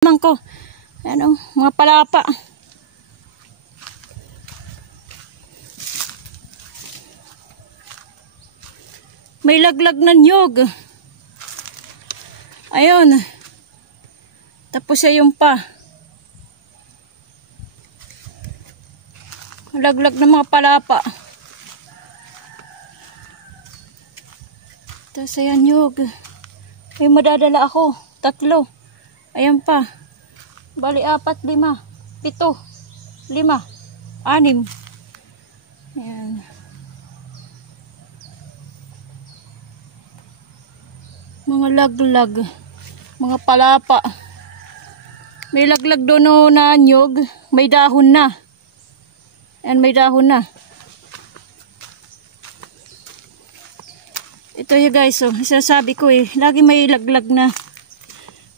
ko. Ano, mga palapa. May laglag na niyog. Ayun. Tapos ayun pa. Laglag na mga palapa. Tapos ayan niyog. May madadala ako. 3. Ayan pa. Bali 4, 5, 7, 5, 6. Ayan. Mga laglag. Mga palapa. May laglag doon na nyog. May dahon na. Ayan, may dahon na. Ito yung guys, oh. Isasabi ko lagi may laglag na.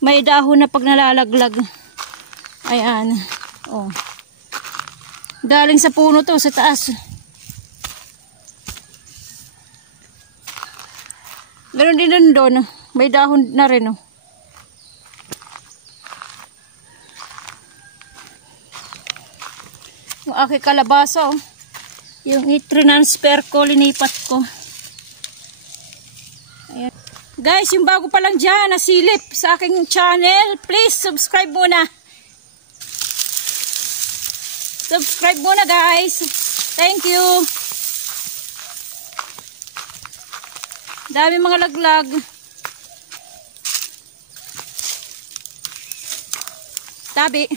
May dahon na pag nalalaglag. Ayan. Oh. Galing sa puno to, sa taas. Meron din doon. May dahon na rin, oh. Yung aking kalabasa, oh. Yung i-transfer ko, linipat ko. Ayan. Guys, yung bago pa lang dyan, nasilip sa aking channel, please subscribe muna. Subscribe muna guys. Thank you. Dami mga laglag. Tabi.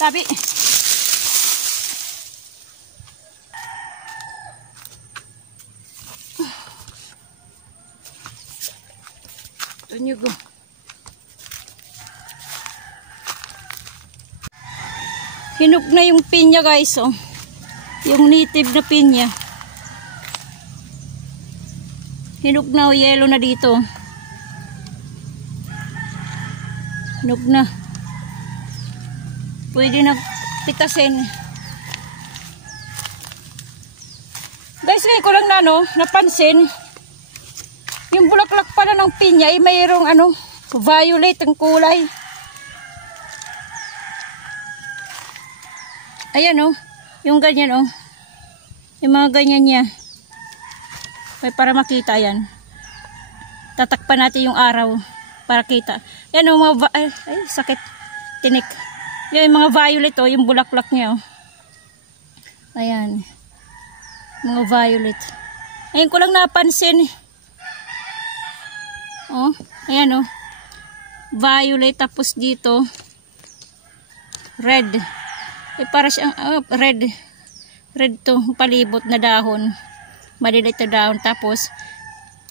Tabi. Ito nyo go. Hinog na yung pinya guys, oh. Yung native na pinya. Hinog na, oh, yellow na dito. Hinog na. Pwede na pitasin. Guys, ngayon ko lang napansin. Yung bulaklak pala ng pinya ay mayroong violet ang kulay. Ayan, oh. Yung ganyan, oh. Yung mga ganyan niya. May para makita yan. Tatakpan natin yung araw para kita. Yan, oh, mga ay, sakit. Tinik. Yung mga violet, oh, yung bulaklak niya, oh. Ayan. Mga violet. Ngayon ko lang napansin. Oh, ayan, oh. Violet, tapos dito red. Para siyang red. Red to, palibot na dahon. Malilit na dahon. Tapos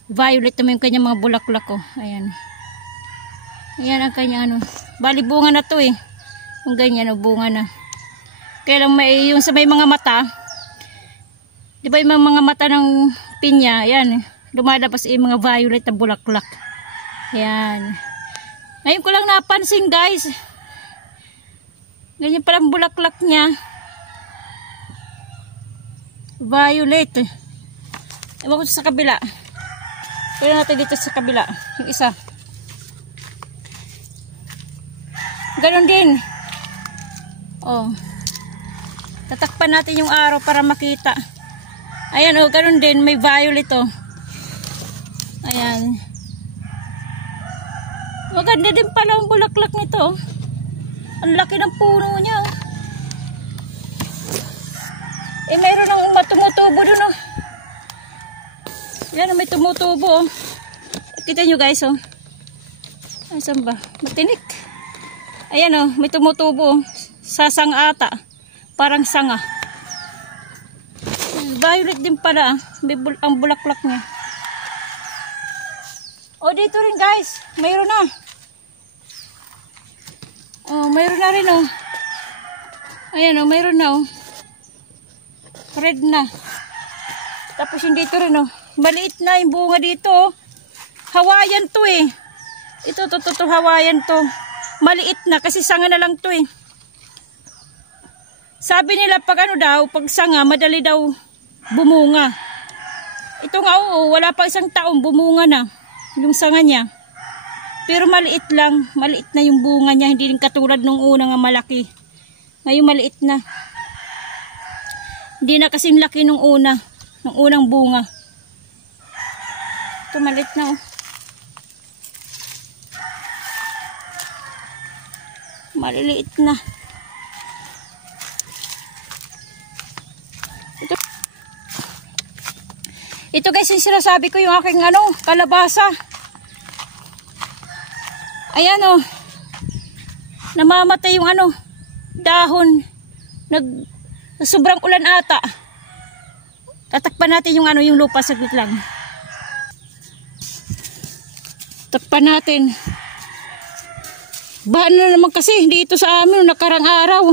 violet naman yung kanyang mga bulaklak, oh. Ayan. Ayan ang kanya, bali bunga na to, eh. Yung ganyan, bunga na. Kaya lang yung sa may mga mata, di ba yung mga mata ng pinya, yan, lumalabas yung mga violet na bulaklak. Yan. Ngayon ko lang napansin guys, ganyan palang bulaklak niya, violet. Ewan ko sa kabila. Kaya natin dito sa kabila, yung isa. Ganon din. Oh. Tatakpan natin yung araw para makita. Ayan, oh, ganoon din, may violet, oh. Ayan. Maganda din pala ang bulaklak nito, oh. Ang laki ng puno niya, oh. Mayroon ng tumutubo dun, oh. Ayan, may tumutubo, oh. Kita nyo guys, oh. Ay, saan ba? Matinik. Ayan, oh, may tumutubo, oh. Sasang ata. Parang sanga. Violet din pala. Ang bulaklak niya. O, dito rin guys. Mayroon na. O, mayroon na rin, oh. Ayan, oh, mayroon na, oh. Red na. Tapos yung dito rin, oh. Maliit na yung bunga dito, oh. Hawaiian to, eh. Ito, Hawaiian to. Maliit na kasi sanga na lang to, eh. Sabi nila pag ano daw, pag sanga, madali daw bumunga. Ito nga oo, wala pa isang taon bumunga na yung sanga niya. Pero maliit lang, maliit na yung bunga niya, hindi rin katulad nung una nga malaki. Ngayon maliit na. Hindi na kasing laki nung una, nung unang bunga. Ito maliit na oh. Maliliit na. Ito guys, yung sinasabi ko yung aking kalabasa. Ayan oh. Namamatay yung dahon. Sobrang ulan ata. Tatakpan natin yung lupa saglit lang. Takpan natin. Bahan na naman kasi dito sa amin nakarang araw.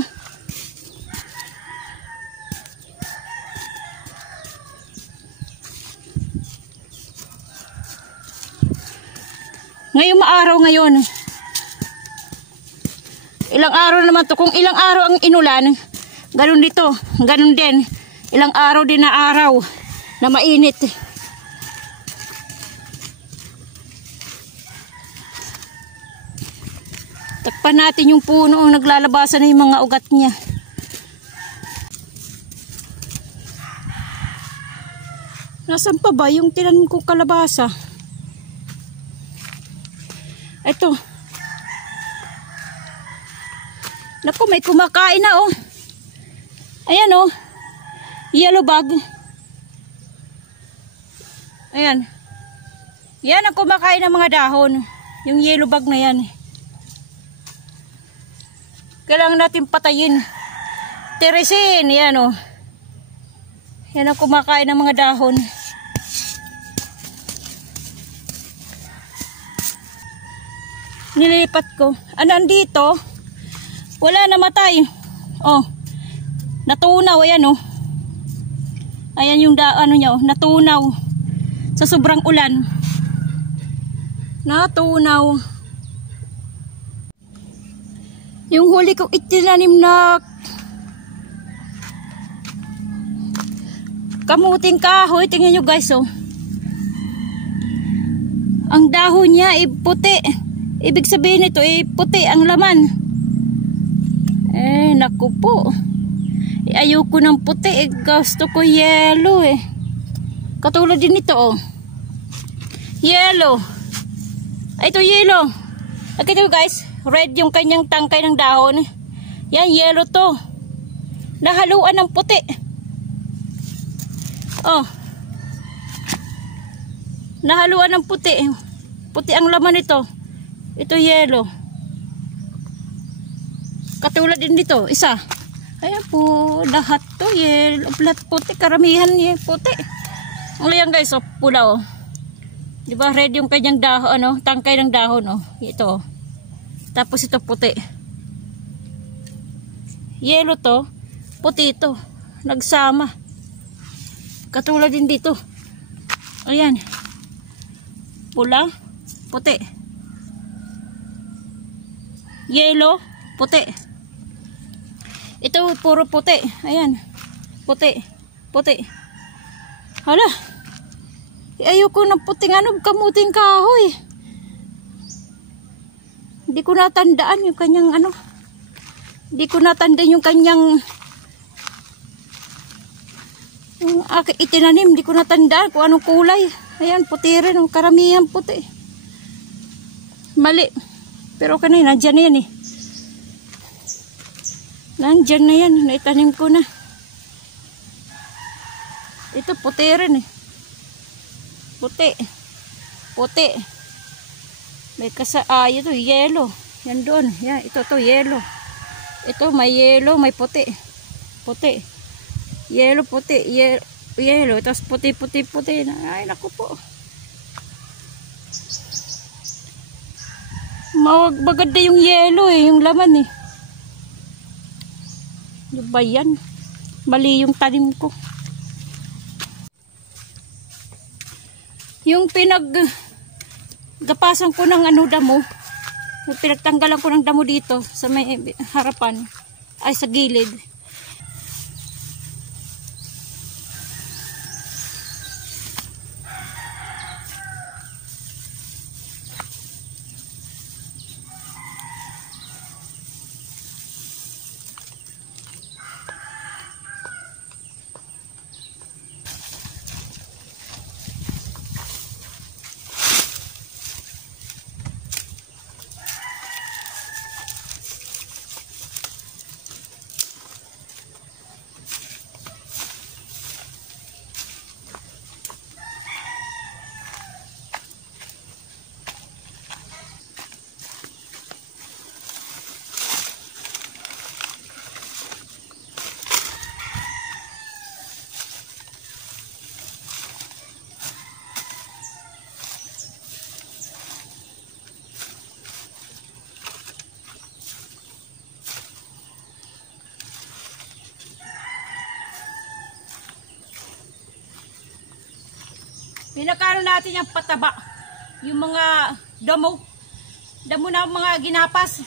Ngayon maaraw ngayon. Ilang araw naman to. Kung ilang araw ang inulan, ganun dito, ganun din. Ilang araw din na araw na mainit. Takpan natin yung puno. Naglalabasan na yung mga ugat niya. Nasaan pa ba yung tinanim kong kalabasa? Ito. Naku, may kumakain na oh. Ayan oh. Yellow bug. Ayan. Yan ang kumakain ng mga dahon. Yung yellow bug na yan. Kailangan natin patayin. Teresin. Yan oh. Yan ang kumakain ng mga dahon. Nililipat ko. Andito, wala namatay. Oh. Natunaw ayan oh. Ayan yung niya oh, natunaw. Sa sobrang ulan. Natunaw. Yung huli ko itinanim na kamuting kahoy, tingnan nyo guys oh. Ang dahon niya puti. Ibig sabihin ito puti ang laman. Naku po. Ayoko ng puti. Gusto ko yellow Katulad din ito oh. Yellow. Ito yellow. Nakita nyo guys. Red yung kanyang tangkay ng dahon. Yan yellow to. Nahaluan ng puti. Oh. Nahaluan ng puti. Puti ang laman nito. Ito yellow. Katulad din dito, isa. Ayan po, lahat to yellow, lahat puti, karamihan puti. Yan guys, pula oh. 'Di ba red yung kanyang dahon tangkay ng dahon oh. Ito. Tapos ito puti. Yellow to, puti ito. Nagsama. Katulad din dito. Ayan. Pula, puti. Yellow, puti. Ito puro puti. Ayan. Puti. Puti. Hala. Ayoko ng puting kamuting kahoy. Hindi ko natandaan yung kanyang Hindi ko natandaan yung kanyang itinanim. Hindi ko natandaan kung anong kulay. Ayan, puti rin. Karamihan puti. Mali. Pero kanina, nandyan na yan Nandyan na yan. Naitanim ko na. Ito, puti rin Puti. Puti. May ito, yellow. Yan doon. Yan, ito, yellow. Ito, may yellow, may puti. Puti. Yellow, puti. Yellow. Tapos puti. Ay, naku po. Maganda yung yellow yung laman Ano ba yan? Mali yung tanim ko. Yung pinaggapasan ko ng damo, yung pinagtanggalan ko ng damo dito sa may harapan, ay sa gilid. Pinakano natin yung pataba. Yung mga damo. Damo na mga ginapas.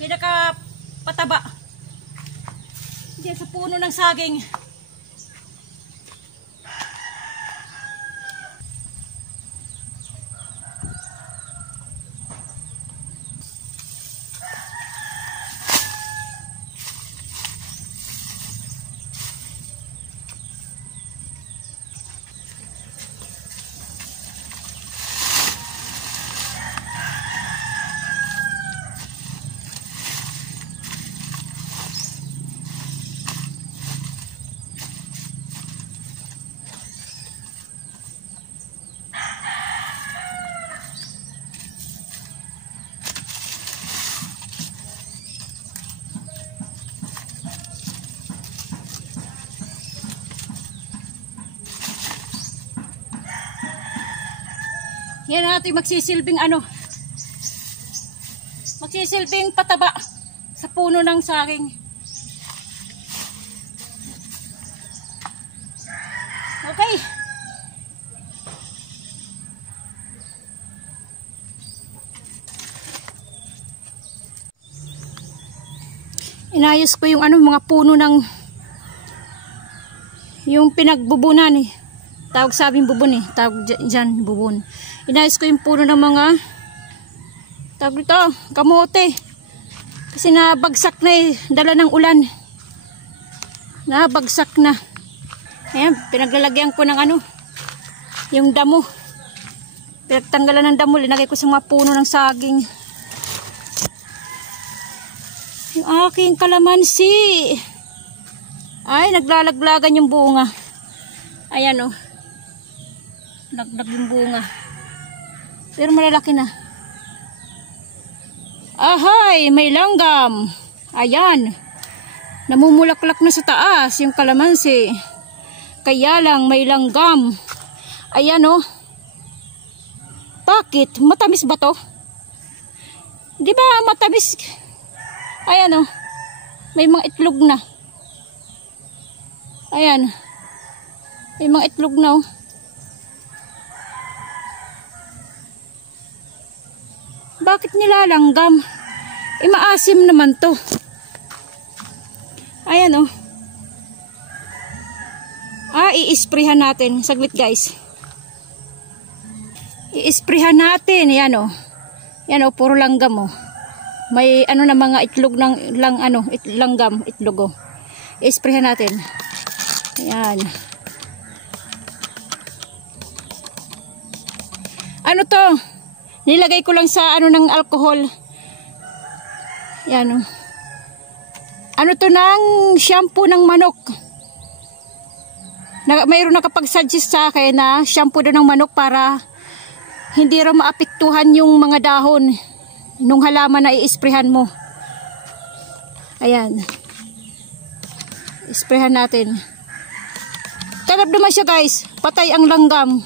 Pinaka pataba. Diyan sa puno ng saging. Yan natin magsisilbing ano. Magsisilbing pataba sa puno ng saging. Okay. Inayos ko yung ano, mga puno ng yung pinagbubunan eh. Tawag sabing bubon eh. Tawag dyan bubon. Inayos ko yung puno ng mga tawag dito, kamote. Kasi nabagsak na eh. Dala ng ulan. Nabagsak na. Ayan, pinaglalagyan ko ng ano, yung damo. Pinagtanggalan ng damo. Linagay ko sa mga puno ng saging. Yung aking kalamansi. Ay, naglalaglagan yung bunga. Ayan oh. Laglag yung bunga. Pero malalaki na. Ahay, may langgam. Ayan. Namumulaklak na sa taas yung kalamansi. Kaya lang may langgam. Ayan oh. Bakit? Matamis ba to? Di ba matamis? Ayan oh. May mga itlog na. Ayan. May mga itlog na oh. Bakit nilalanggam? Maasim naman to. Ayan oh. I-sprayhan natin. Saglit guys. I-sprayhan natin. Ayan oh. Ayan oh, puro langgam oh. May ano na mga itlog ng langgam, itlog oh. I-sprayhan natin. Ayan. Ano to? Nilagay ko lang sa ano ng alcohol. Yan oh. Ano to ng shampoo ng manok. Mayroon nakapag-suggest sa akin na shampoo doon ng manok para hindi raw maapektuhan yung mga dahon nung halaman na i-sprayhan mo. Ayan. I-sprayhan natin. Kalab naman siya guys. Patay ang langgam.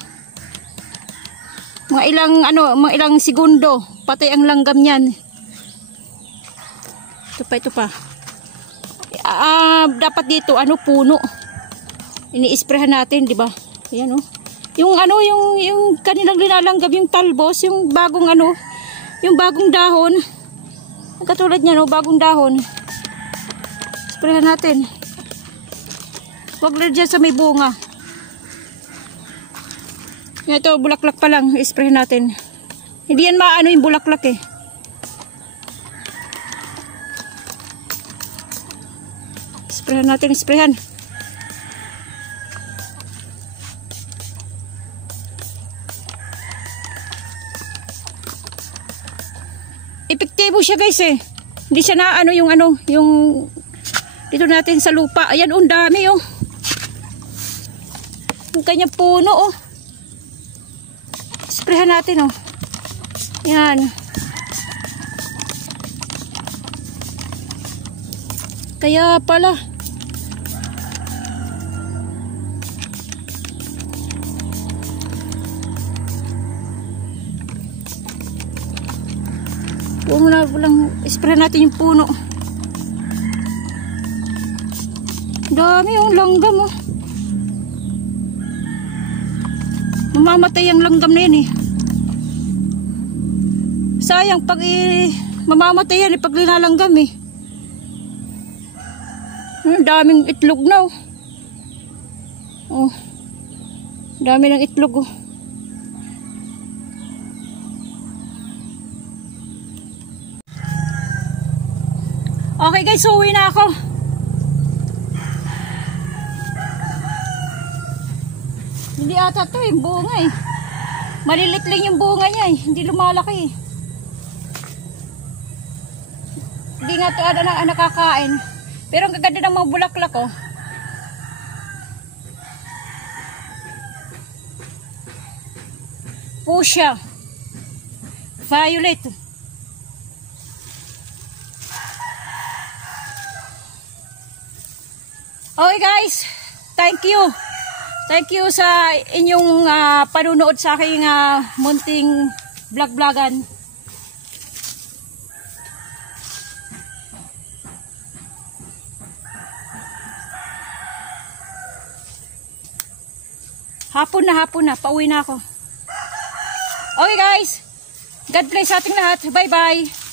Mga ilang segundo, patay ang langgam niyan. Ito pa. Dapat dito puno. Ini-sprayhan natin, 'di ba? Ayan oh. Yung kanilang linalanggam, yung talbos, yung bagong yung bagong dahon. Katulad niyan oh, bagong dahon. Sprayhan natin. Wag lang dyan sa may bunga. Ito, bulaklak pa lang. I-spray natin. Hindi yan maano yung bulaklak eh. Sprayhan natin, sprayhan. Epektibo siya guys eh. Hindi siya na yung dito natin sa lupa. Ayan, ang dami oh. Yung kanya puno oh. Sprayhan natin oh. Yan. Kaya pala. Huwag mo na lang spray natin yung puno. Dami yung langgam oh. Mamamatay ang langgam na yan eh. Sayang pag mamamatay yan eh pag linalanggam eh. Daming itlog na oh. Oh. Dami ng itlog oh. Okay guys, uwi na ako. Hindi ata to yung bunga eh. Malilit lang yung bunga niya eh. Hindi lumalaki eh. Hindi nga to nakakain. Pero ang gaganda ng mga bulaklak oh. Fuchsia. Violet. Okay guys, thank you. Thank you sa inyong panunood sa aking munting vlog-vlogan. Hapon na, pauwi na ako. Okay guys, God bless sa ating lahat. Bye-bye.